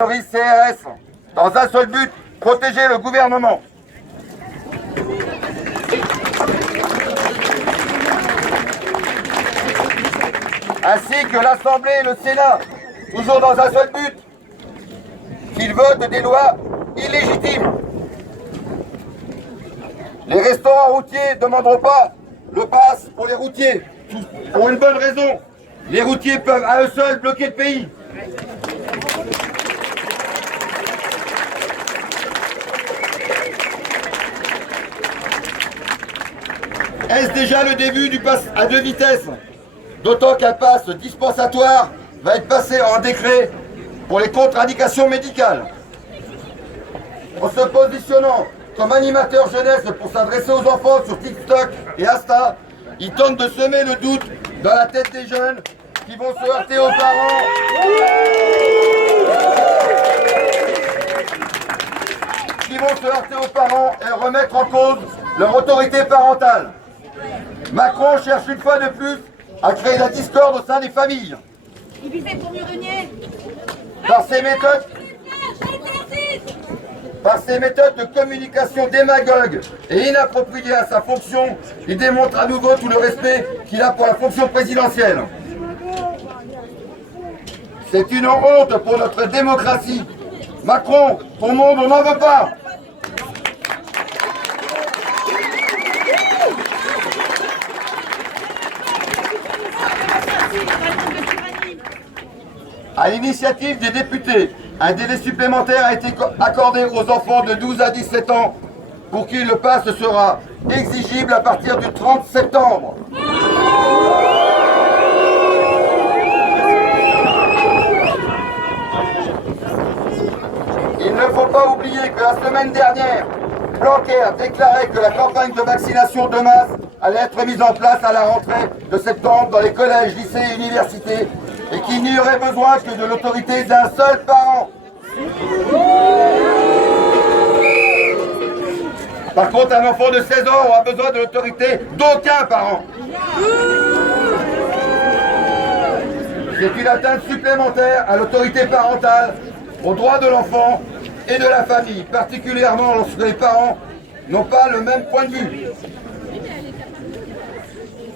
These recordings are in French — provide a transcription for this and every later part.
CRS, dans un seul but, protéger le gouvernement. Ainsi que l'Assemblée et le Sénat, toujours dans un seul but, qu'ils votent des lois illégitimes. Les restaurants routiers ne demanderont pas le pass pour les routiers, pour une bonne raison. Les routiers peuvent à eux seuls bloquer le pays. Est-ce déjà le début du pass à 2 vitesses? D'autant qu'un pass dispensatoire va être passé en décret pour les contre-indications médicales. En se positionnant comme animateur jeunesse pour s'adresser aux enfants sur TikTok et Insta, il tente de semer le doute dans la tête des jeunes qui vont se heurter aux parents. Et remettre en cause leur autorité parentale. Macron cherche une fois de plus à créer la discorde au sein des familles. Il visait pour Murenier. Par ses méthodes de communication démagogues et inappropriées à sa fonction, il démontre à nouveau tout le respect qu'il a pour la fonction présidentielle. C'est une honte pour notre démocratie. Macron, ton monde, on n'en veut pas. À l'initiative des députés, un délai supplémentaire a été accordé aux enfants de 12 à 17 ans pour qui le pass sera exigible à partir du 30 septembre. Il ne faut pas oublier que la semaine dernière, Blanquer a déclaré que la campagne de vaccination de masse allait être mise en place à la rentrée de septembre dans les collèges, lycées et universités et qu'il n'y aurait besoin que de l'autorité d'un seul parent. Par contre, un enfant de 16 ans aura besoin de l'autorité d'aucun parent. C'est une atteinte supplémentaire à l'autorité parentale, aux droits de l'enfant et de la famille, particulièrement lorsque les parents n'ont pas le même point de vue.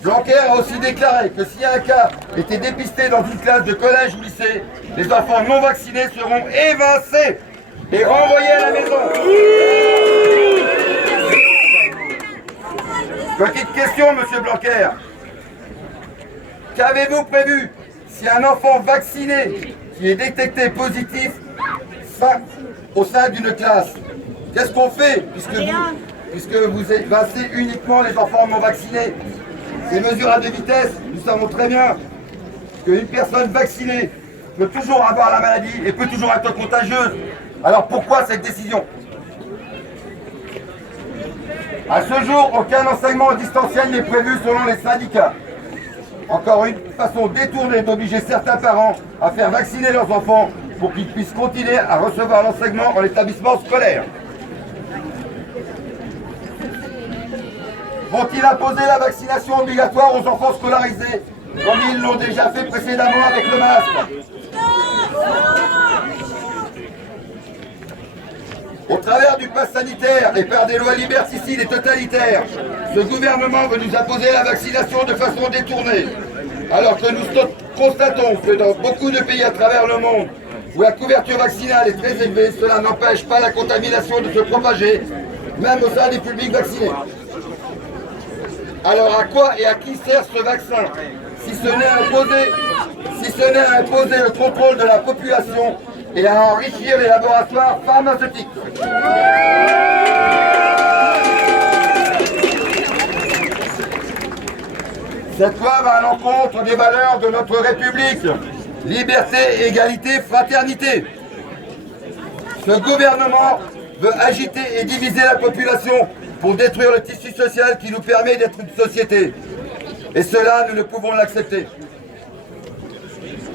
Blanquer a aussi déclaré que si un cas était dépisté dans une classe de collège ou lycée, les enfants non vaccinés seront évincés et renvoyés à la maison. Petite question, monsieur Blanquer. Qu'avez-vous prévu si un enfant vacciné qui est détecté positif au sein d'une classe? Qu'est-ce qu'on fait puisque vous évincez uniquement les enfants non vaccinés? Ces mesures à 2 vitesses, nous savons très bien qu'une personne vaccinée peut toujours avoir la maladie et peut toujours être contagieuse. Alors pourquoi cette décision? À ce jour, aucun enseignement distanciel n'est prévu selon les syndicats. Encore une façon détournée d'obliger certains parents à faire vacciner leurs enfants pour qu'ils puissent continuer à recevoir l'enseignement en établissement scolaire. Vont-ils imposer la vaccination obligatoire aux enfants scolarisés, comme ils l'ont déjà fait précédemment avec le masque? Au travers du pass sanitaire et par des lois liberticides et totalitaires, ce gouvernement veut nous imposer la vaccination de façon détournée. Alors que nous constatons que dans beaucoup de pays à travers le monde, où la couverture vaccinale est très élevée, cela n'empêche pas la contamination de se propager, même au sein des publics vaccinés. Alors à quoi et à qui sert ce vaccin si ce n'est à imposer le contrôle de la population et à enrichir les laboratoires pharmaceutiques? Cette loi va à l'encontre des valeurs de notre République. Liberté, égalité, fraternité. Ce gouvernement veut agiter et diviser la population pour détruire le tissu social qui nous permet d'être une société. Et cela, nous ne pouvons l'accepter.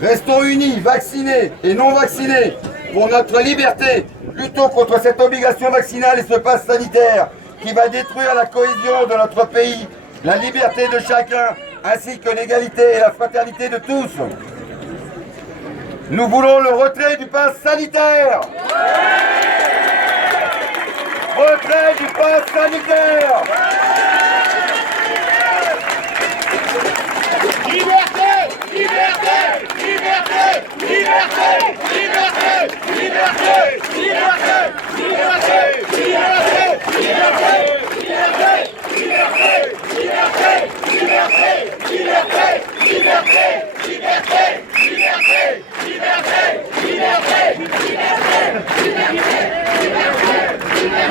Restons unis, vaccinés et non vaccinés, pour notre liberté. Luttons contre cette obligation vaccinale et ce pass sanitaire qui va détruire la cohésion de notre pays, la liberté de chacun, ainsi que l'égalité et la fraternité de tous. Nous voulons le retrait du pass sanitaire. Retrait du pass sanitaire. Liberté, liberté, liberté, liberté, liberté, liberté, liberté, liberté, liberté, liberté, liberté, liberté, liberté, liberté, liberté, liberté, liberté, liberté, liberté,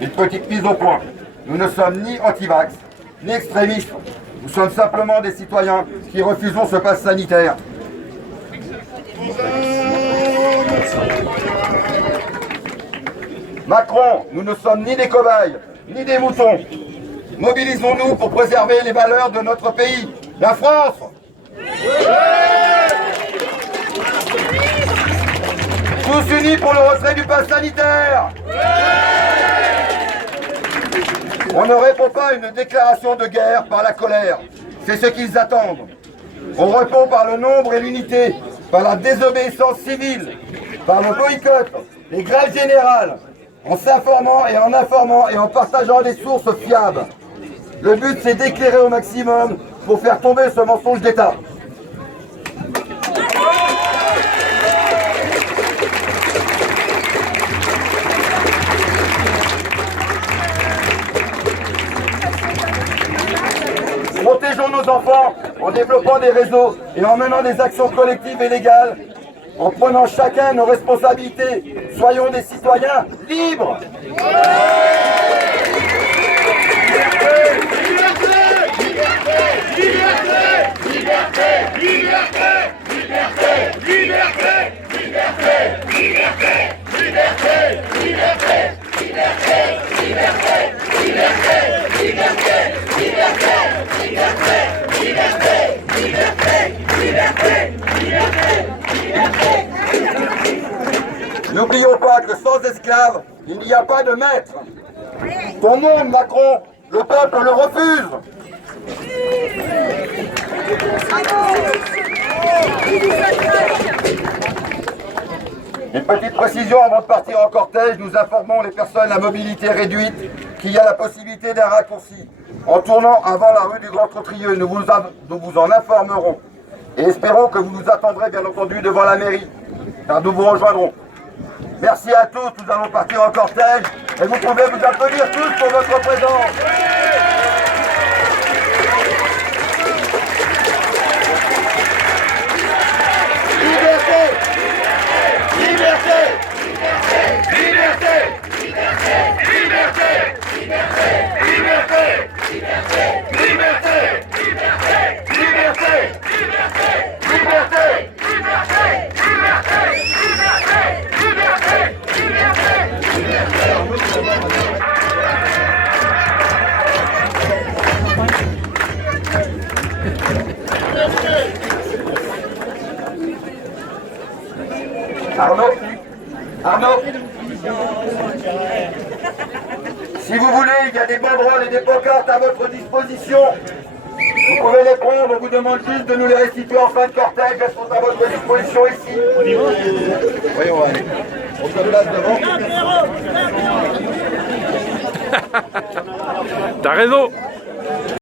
Une petite mise au point. Nous ne sommes ni anti-vax, ni extrémistes. Nous sommes simplement des citoyens qui refusons ce pass sanitaire. Macron, nous ne sommes ni des cobayes, ni des moutons. Mobilisons-nous pour préserver les valeurs de notre pays, la France. Tous unis pour le retrait du pass sanitaire. On ne répond pas à une déclaration de guerre par la colère. C'est ce qu'ils attendent. On répond par le nombre et l'unité, par la désobéissance civile, par le boycott, les grèves générales, en s'informant et en informant et en partageant des sources fiables. Le but, c'est d'éclairer au maximum pour faire tomber ce mensonge d'État. Protégeons nos enfants en développant des réseaux et en menant des actions collectives et légales, en prenant chacun nos responsabilités. Soyons des citoyens libres. N'oublions pas que sans esclaves, il n'y a pas de maître. Ton monde, Macron, le peuple le refuse. Une petite précision avant de partir en cortège, nous informons les personnes à mobilité réduite qu'il y a la possibilité d'un raccourci. En tournant avant la rue du Grand Trottrieux, nous vous en informerons. Et espérons que vous nous attendrez bien entendu devant la mairie, car nous vous rejoindrons. Merci à tous, nous allons partir en cortège et vous pouvez vous applaudir tous pour votre présence. Liberté, liberté, liberté, liberté, liberté, liberté, liberté, liberté, liberté, liberté, liberté, Arnaud, si vous voulez, il y a des banderoles et des pancartes à votre disposition. Vous pouvez les prendre, on vous demande juste de nous les restituer en fin de cortège. Elles sont à votre disposition ici. Oui, on va aller. On se place devant. T'as raison.